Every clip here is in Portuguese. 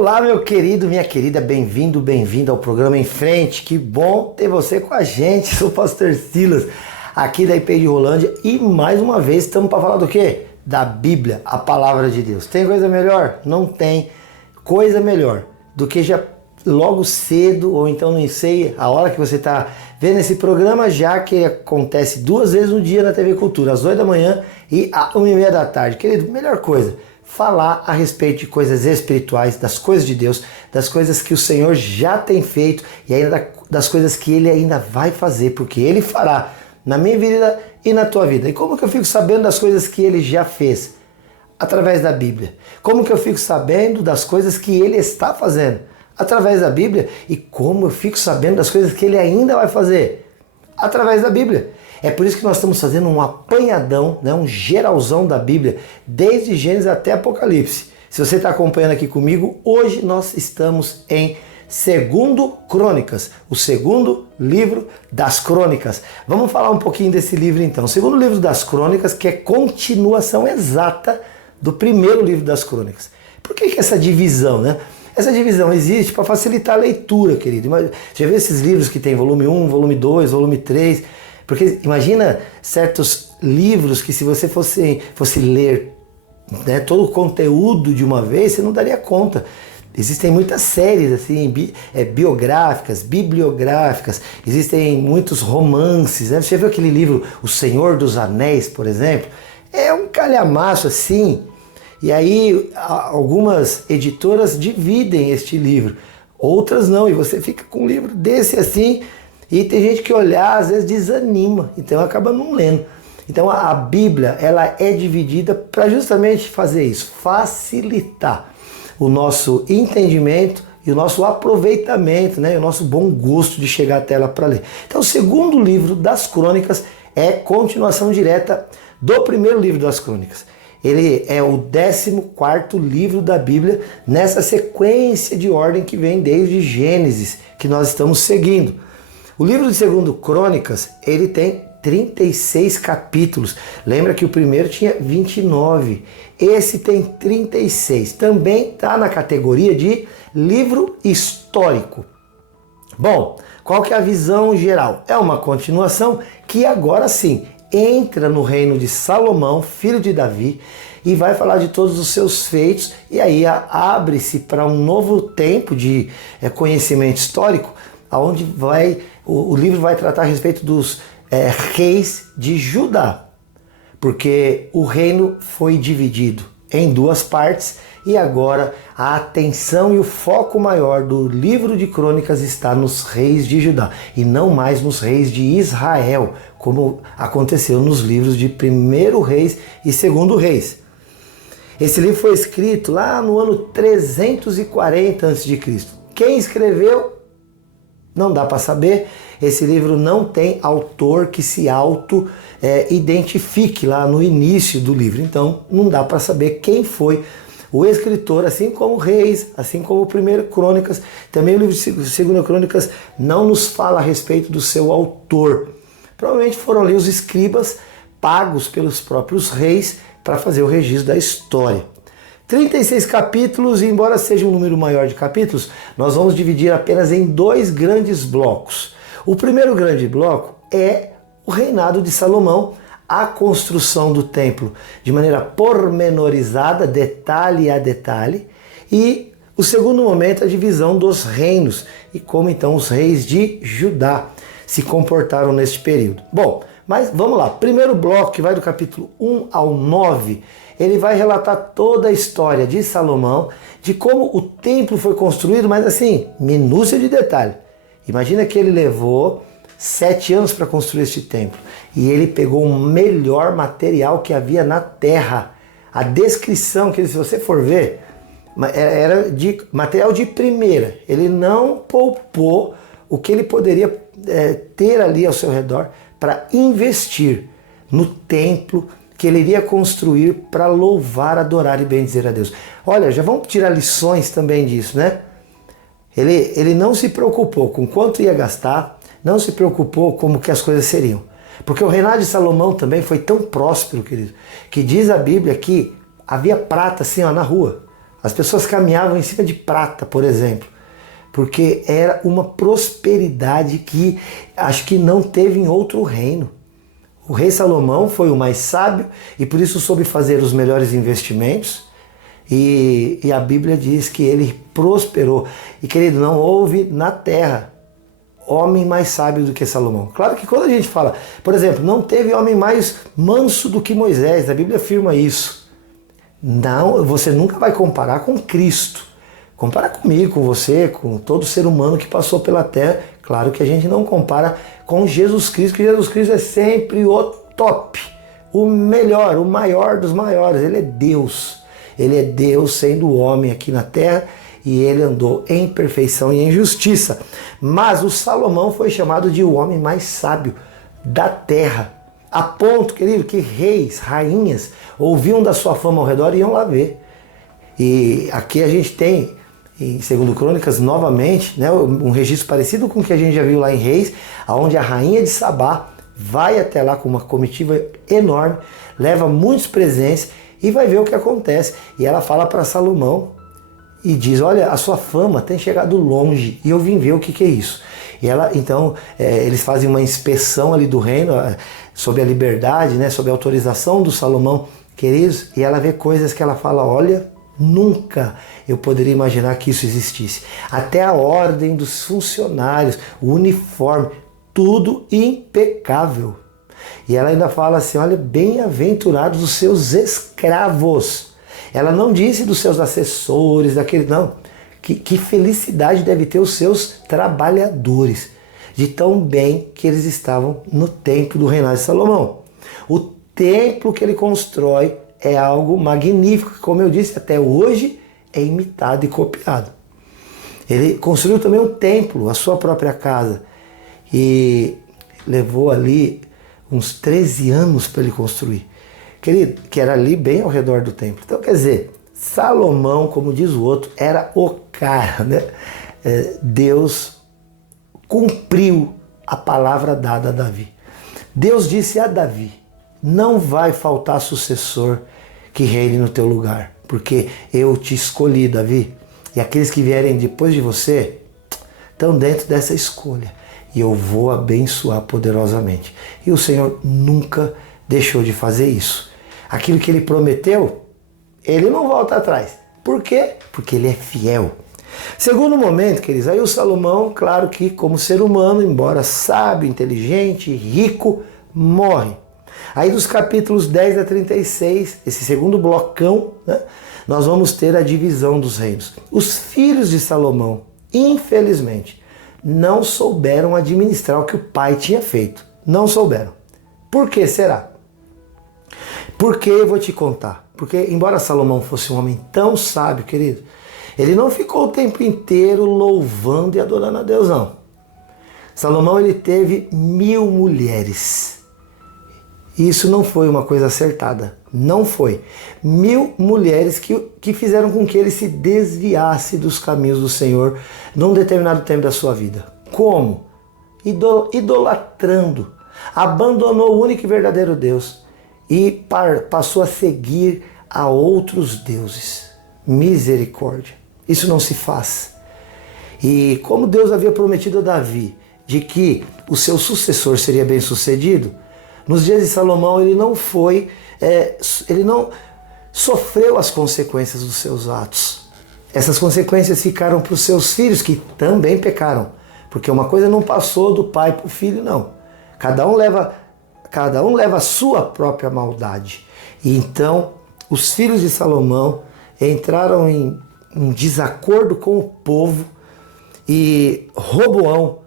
Olá, meu querido, minha querida, bem-vindo, bem-vinda ao programa Em Frente. Que bom ter você com a gente. Sou o Pastor Silas, aqui da IP de Rolândia, e mais uma vez estamos para falar do quê? Da Bíblia, a Palavra de Deus. Tem coisa melhor? Não tem coisa melhor do que já logo cedo, ou então não sei, a hora que você está vendo esse programa, já que acontece 2 vezes no dia na TV Cultura, às 8 da manhã e às 1h30 da tarde. Querido, melhor coisa, falar a respeito de coisas espirituais, das coisas de Deus, das coisas que o Senhor já tem feito e ainda das coisas que Ele ainda vai fazer, porque Ele fará na minha vida e na tua vida. E como que eu fico sabendo das coisas que Ele já fez? Através da Bíblia. Como que eu fico sabendo das coisas que Ele está fazendo? Através da Bíblia. E como eu fico sabendo das coisas que Ele ainda vai fazer? Através da Bíblia. É por isso que nós estamos fazendo um apanhadão, um geralzão da Bíblia, desde Gênesis até Apocalipse. Se você está acompanhando aqui comigo, hoje nós estamos em 2 Crônicas, o segundo livro das Crônicas. Vamos falar um pouquinho desse livro então. O segundo livro das Crônicas, que é continuação exata do primeiro livro das Crônicas. Por que essa divisão, né? Essa divisão existe para facilitar a leitura, querido. Já viu esses livros que tem volume 1, volume 2, volume 3? Porque imagina certos livros que se você fosse ler, né, todo o conteúdo de uma vez, você não daria conta. Existem muitas séries assim, biográficas, bibliográficas, existem muitos romances. Né? Você viu aquele livro O Senhor dos Anéis, por exemplo? É um calhamaço assim. E aí algumas editoras dividem este livro, outras não, e você fica com um livro desse assim, e tem gente que olhar às vezes desanima, então acaba não lendo. Então a Bíblia, ela é dividida para justamente fazer isso, facilitar o nosso entendimento e o nosso aproveitamento, né, e o nosso bom gosto de chegar até ela para ler. Então o segundo livro das Crônicas é continuação direta do primeiro livro das Crônicas. Ele é o 14º livro da Bíblia, nessa sequência de ordem que vem desde Gênesis, que nós estamos seguindo. O livro de 2 Crônicas, ele tem 36 capítulos. Lembra que o primeiro tinha 29. Esse tem 36. Também está na categoria de livro histórico. Bom, qual que é a visão geral? É uma continuação que agora sim entra no reino de Salomão, filho de Davi, e vai falar de todos os seus feitos, e aí abre-se para um novo tempo de conhecimento histórico, onde o livro vai tratar a respeito dos reis de Judá, porque o reino foi dividido em 2 partes, e agora a atenção e o foco maior do livro de Crônicas está nos reis de Judá e não mais nos reis de Israel, como aconteceu nos livros de 1 Reis e 2 Reis. Esse livro foi escrito lá no ano 340 a.C. Quem escreveu? Não dá para saber. Esse livro não tem autor que se identifique lá no início do livro. Então não dá para saber quem foi o escritor, assim como Reis, assim como o 1 Crônicas. Também o livro de 2 Crônicas não nos fala a respeito do seu autor. Provavelmente foram ali os escribas pagos pelos próprios reis para fazer o registro da história. 36 capítulos, e embora seja um número maior de capítulos, nós vamos dividir apenas em 2 grandes blocos. O primeiro grande bloco é o reinado de Salomão, a construção do templo de maneira pormenorizada, detalhe a detalhe, e o segundo momento, a divisão dos reinos e como então os reis de Judá se comportaram neste período. Bom, mas vamos lá. Primeiro bloco, que vai do capítulo 1 ao 9, ele vai relatar toda a história de Salomão, de como o templo foi construído, mas assim, minúcia de detalhe. Imagina que ele levou 7 anos para construir este templo. E ele pegou o melhor material que havia na terra. A descrição, que se você for ver, era de material de primeira. Ele não poupou o que ele poderia ter ali ao seu redor para investir no templo que ele iria construir para louvar, adorar e bendizer a Deus. Olha, já vamos tirar lições também disso, né? Ele não se preocupou com quanto ia gastar, não se preocupou como que as coisas seriam. Porque o reinado de Salomão também foi tão próspero, querido, que diz a Bíblia que havia prata assim, ó, na rua. As pessoas caminhavam em cima de prata, por exemplo, porque era uma prosperidade que acho que não teve em outro reino. O rei Salomão foi o mais sábio e por isso soube fazer os melhores investimentos. E a Bíblia diz que ele prosperou. E querido, não houve na terra homem mais sábio do que Salomão. Claro que quando a gente fala, por exemplo, não teve homem mais manso do que Moisés, a Bíblia afirma isso. Não, você nunca vai comparar com Cristo. Compara comigo, com você, com todo ser humano que passou pela terra. Claro que a gente não compara com Jesus Cristo, que Jesus Cristo é sempre o top, o melhor, o maior dos maiores. Ele é Deus. Ele é Deus sendo homem aqui na terra e ele andou em perfeição e em justiça. Mas o Salomão foi chamado de o homem mais sábio da terra. A ponto, querido, que reis, rainhas ouviam da sua fama ao redor e iam lá ver. E aqui a gente tem, em 2 Crônicas, novamente, né, um registro parecido com o que a gente já viu lá em Reis, onde a rainha de Sabá vai até lá com uma comitiva enorme, leva muitos presentes e vai ver o que acontece. E ela fala para Salomão e diz, olha, a sua fama tem chegado longe e eu vim ver o que é isso. E ela, então, eles fazem uma inspeção ali do reino, sob a liberdade, né, sob a autorização do Salomão, queridos, e ela vê coisas que ela fala, olha, nunca eu poderia imaginar que isso existisse. Até a ordem dos funcionários, o uniforme, tudo impecável. E ela ainda fala assim, olha, bem-aventurados os seus escravos. Ela não disse dos seus assessores, daquele, não. Que felicidade deve ter os seus trabalhadores, de tão bem que eles estavam no templo do reinado de Salomão. O templo que ele constrói é algo magnífico, que, como eu disse, até hoje é imitado e copiado. Ele construiu também um templo, a sua própria casa, e levou ali uns 13 anos para ele construir. Querido, que era ali bem ao redor do templo. Então, quer dizer, Salomão, como diz o outro, era o cara, né? Deus cumpriu a palavra dada a Davi. Deus disse a Davi, não vai faltar sucessor que reine no teu lugar, porque eu te escolhi, Davi, e aqueles que vierem depois de você estão dentro dessa escolha, e eu vou abençoar poderosamente. E o Senhor nunca deixou de fazer isso. Aquilo que ele prometeu, ele não volta atrás. Por quê? Porque ele é fiel. Segundo momento, queridos, aí o Salomão, claro que como ser humano, embora sábio, inteligente, rico, morre. Aí dos capítulos 10 a 36, esse segundo blocão, né, nós vamos ter a divisão dos reinos. Os filhos de Salomão, infelizmente, não souberam administrar o que o pai tinha feito. Não souberam. Por que será? Porque eu vou te contar. Porque embora Salomão fosse um homem tão sábio, querido, ele não ficou o tempo inteiro louvando e adorando a Deus, não. Salomão, ele teve 1000 mulheres. E isso não foi uma coisa acertada. Não foi. 1000 mulheres que fizeram com que ele se desviasse dos caminhos do Senhor num determinado tempo da sua vida. Como? Idolatrando. Abandonou o único e verdadeiro Deus e passou a seguir a outros deuses. Misericórdia. Isso não se faz. E como Deus havia prometido a Davi de que o seu sucessor seria bem sucedido, nos dias de Salomão ele não sofreu as consequências dos seus atos. Essas consequências ficaram para os seus filhos, que também pecaram. Porque uma coisa não passou do pai para o filho, não. Cada um leva a sua própria maldade. E então, os filhos de Salomão entraram em um desacordo com o povo e Roboão,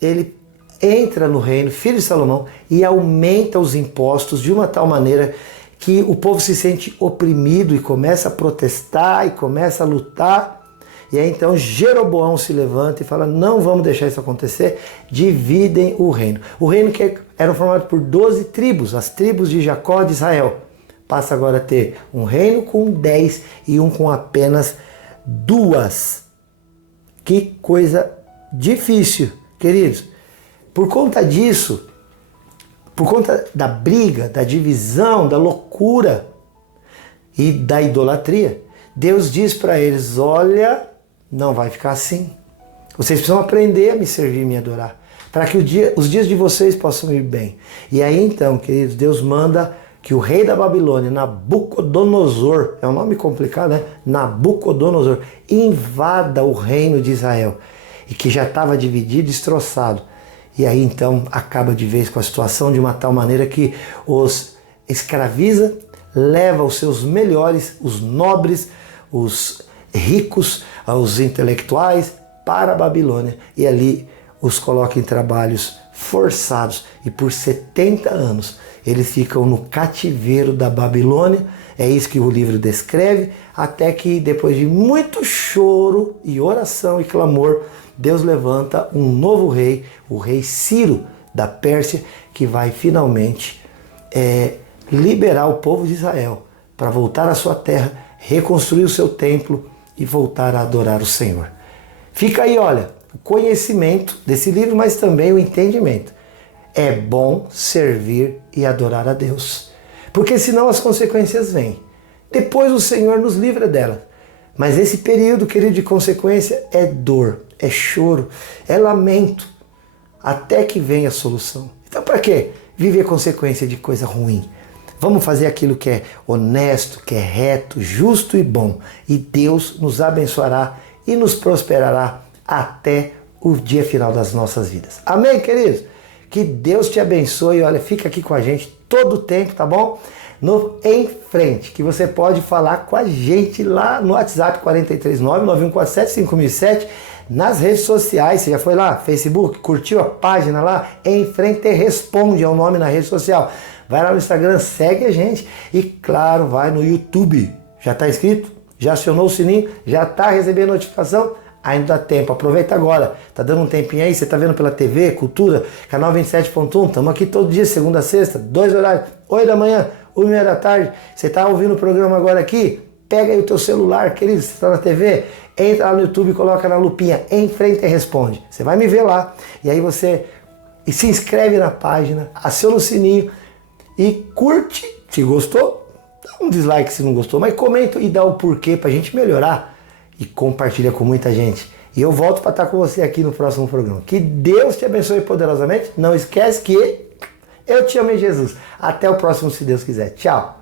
ele entra no reino, filho de Salomão, e aumenta os impostos de uma tal maneira que o povo se sente oprimido e começa a protestar e começa a lutar. E aí então Jeroboão se levanta e fala, não vamos deixar isso acontecer, dividem o reino. O reino que era formado por 12 tribos, as tribos de Jacó de Israel, passa agora a ter um reino com 10 e um com apenas 2. Que coisa difícil, queridos. Por conta disso, por conta da briga, da divisão, da loucura e da idolatria, Deus diz para eles, olha, não vai ficar assim. Vocês precisam aprender a me servir e me adorar, para que os dias de vocês possam ir bem. E aí então, queridos, Deus manda que o rei da Babilônia, Nabucodonosor, é um nome complicado, né? Nabucodonosor, invada o reino de Israel, e que já estava dividido e destroçado. E aí então acaba de vez com a situação de uma tal maneira que os escraviza, leva os seus melhores, os nobres, os ricos, os intelectuais para a Babilônia e ali os coloca em trabalhos forçados e por 70 anos eles ficam no cativeiro da Babilônia. É isso que o livro descreve, até que depois de muito choro e oração e clamor, Deus levanta um novo rei, o rei Ciro da Pérsia, que vai finalmente liberar o povo de Israel para voltar à sua terra, reconstruir o seu templo e voltar a adorar o Senhor. Fica aí, olha, o conhecimento desse livro, mas também o entendimento. É bom servir e adorar a Deus, porque senão as consequências vêm. Depois o Senhor nos livra delas. Mas esse período, querido, de consequência é dor, é choro, é lamento, até que venha a solução. Então para quê? Viver consequência de coisa ruim. Vamos fazer aquilo que é honesto, que é reto, justo e bom. E Deus nos abençoará e nos prosperará até o dia final das nossas vidas. Amém, queridos? Que Deus te abençoe. Olha, fica aqui com a gente todo o tempo, tá bom? Em frente, que você pode falar com a gente lá no WhatsApp 439-9147-5007, nas redes sociais. Você já foi lá? Facebook? Curtiu a página lá? Em Frente Responde é o nome na rede social. Vai lá no Instagram, segue a gente e, claro, vai no YouTube. Já está inscrito? Já acionou o sininho? Já está recebendo notificação? Ainda dá tempo, aproveita agora. Tá dando um tempinho aí, você tá vendo pela TV, Cultura, canal 27.1, estamos aqui todo dia, segunda a sexta, 2 horários, 8 da manhã, 1h30 da tarde. Você tá ouvindo o programa agora aqui? Pega aí o teu celular, querido, você tá na TV, entra lá no YouTube e coloca na lupinha, Em Frente Responde. Você vai me ver lá, e aí você se inscreve na página, aciona o sininho e curte, se gostou, dá um dislike se não gostou, mas comenta e dá o porquê pra gente melhorar. E compartilha com muita gente. E eu volto para estar com você aqui no próximo programa. Que Deus te abençoe poderosamente. Não esquece que eu te amo em Jesus. Até o próximo, se Deus quiser. Tchau.